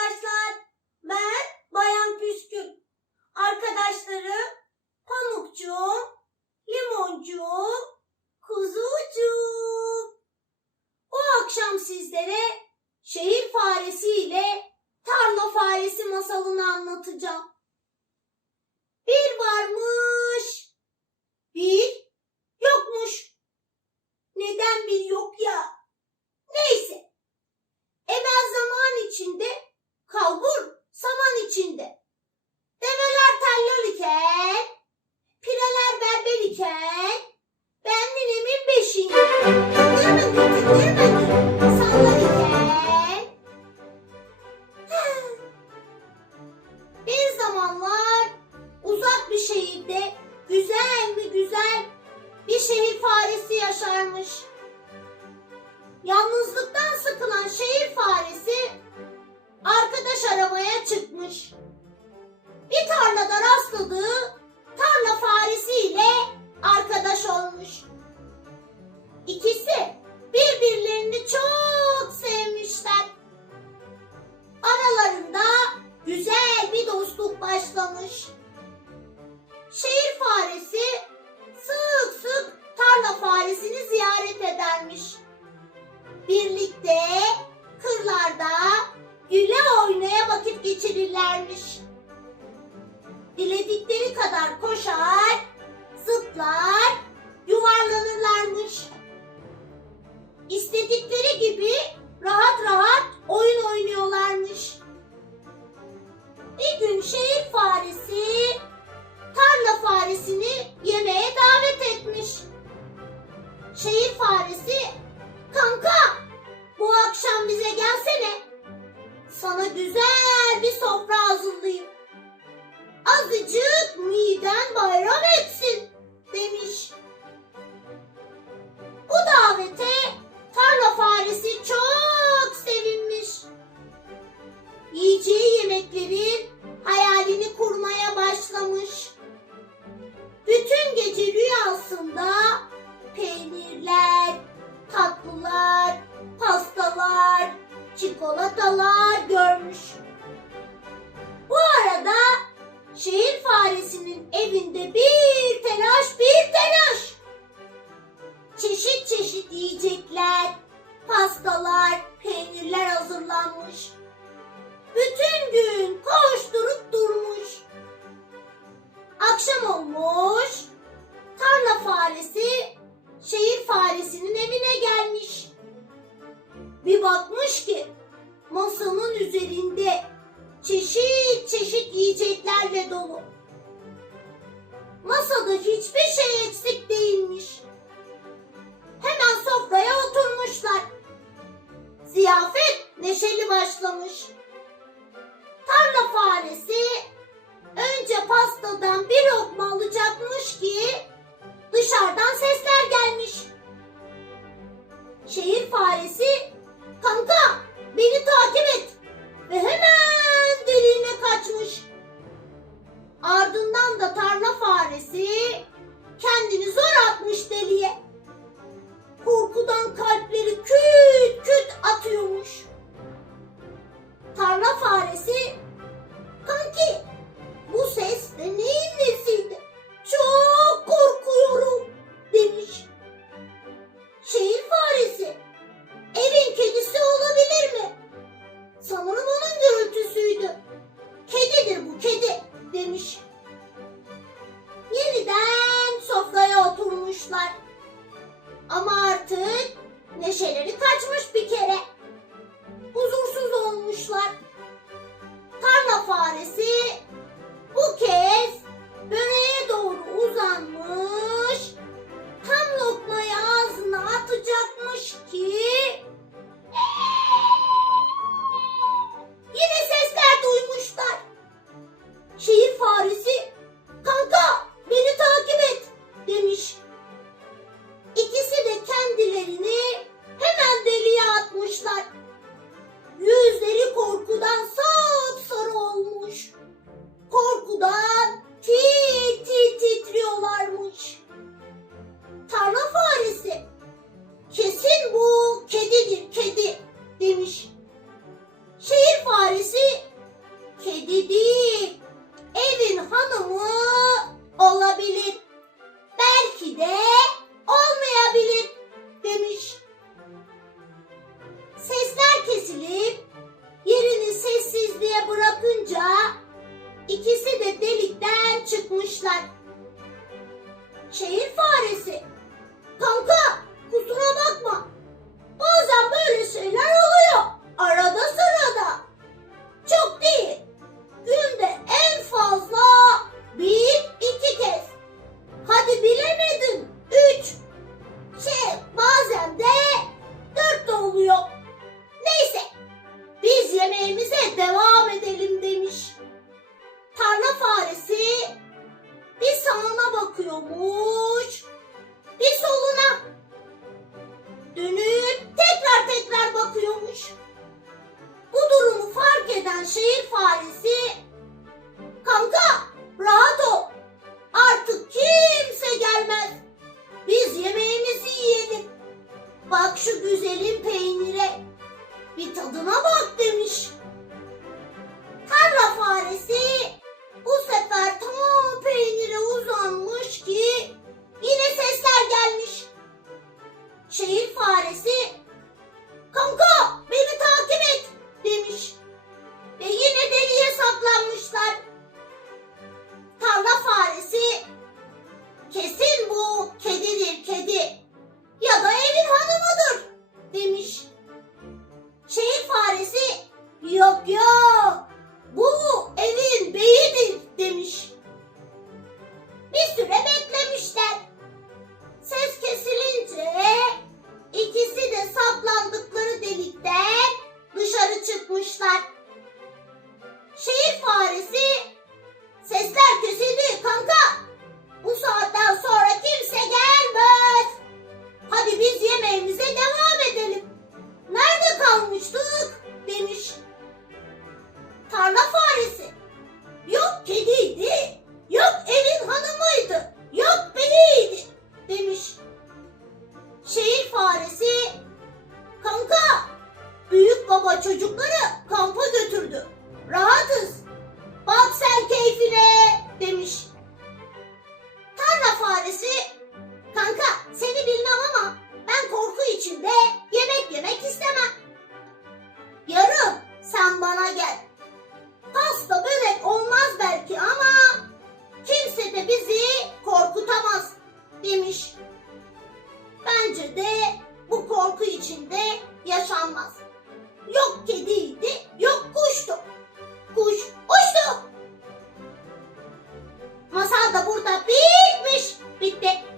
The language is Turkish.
arkadaşlar. Ben Bayan Püskül. Arkadaşlarım Pamukcuğum, Limoncuğum, Kuzucuğum. Bu akşam sizlere şehir faresi ile tarla faresi masalını anlatacağım. Bir varmış, bir yokmuş. Neden bir yok ya? Çıkmış. Bir tarlada rastladığı tarla faresi ile arkadaş olmuş. İkisi birbirlerini çok sevmişler. Aralarında güzel bir dostluk başlamış. Şehir faresi sık sık tarla faresini ziyaret edermiş. Birlikte geçirirlermiş. Diledikleri kadar koşar, zıplar, yuvarlanırlarmış. İstedikleri gibi rahat rahat oyun oynuyorlarmış. Bir gün şehir faresi tarla faresini yemeğe davet etmiş. Şehir faresi, kanka bu akşam bize gelsene. Sana güzel bayram etsin demiş. Bu davete tarla faresi çok sevinmiş. Yiyeceği yemeklerin hayalini kurmaya başlamış. Bütün gece rüyasında peynirler, tatlılar, pastalar, çikolatalar görmüş. Şehir faresinin evinde bir telaş bir telaş. Çeşit çeşit yiyecekler, pastalar, peynirler hazırlanmış. Bütün gün koşturup durmuş. Akşam olmuş. Tarla faresi şehir faresinin evine gelmiş. Bir bakmış ki masanın üzerinde çeşit çeşit yiyeceklerle dolu. Masada hiçbir şey eksik değilmiş. Hemen sofraya oturmuşlar. Ziyafet neşeli başlamış. Tarla faresi önce pastadan bir lokma alacakmış ki dışarıdan sesler gelmiş. Şehir faresi Woo! Enough. Salata burada bitmiş. Bitti.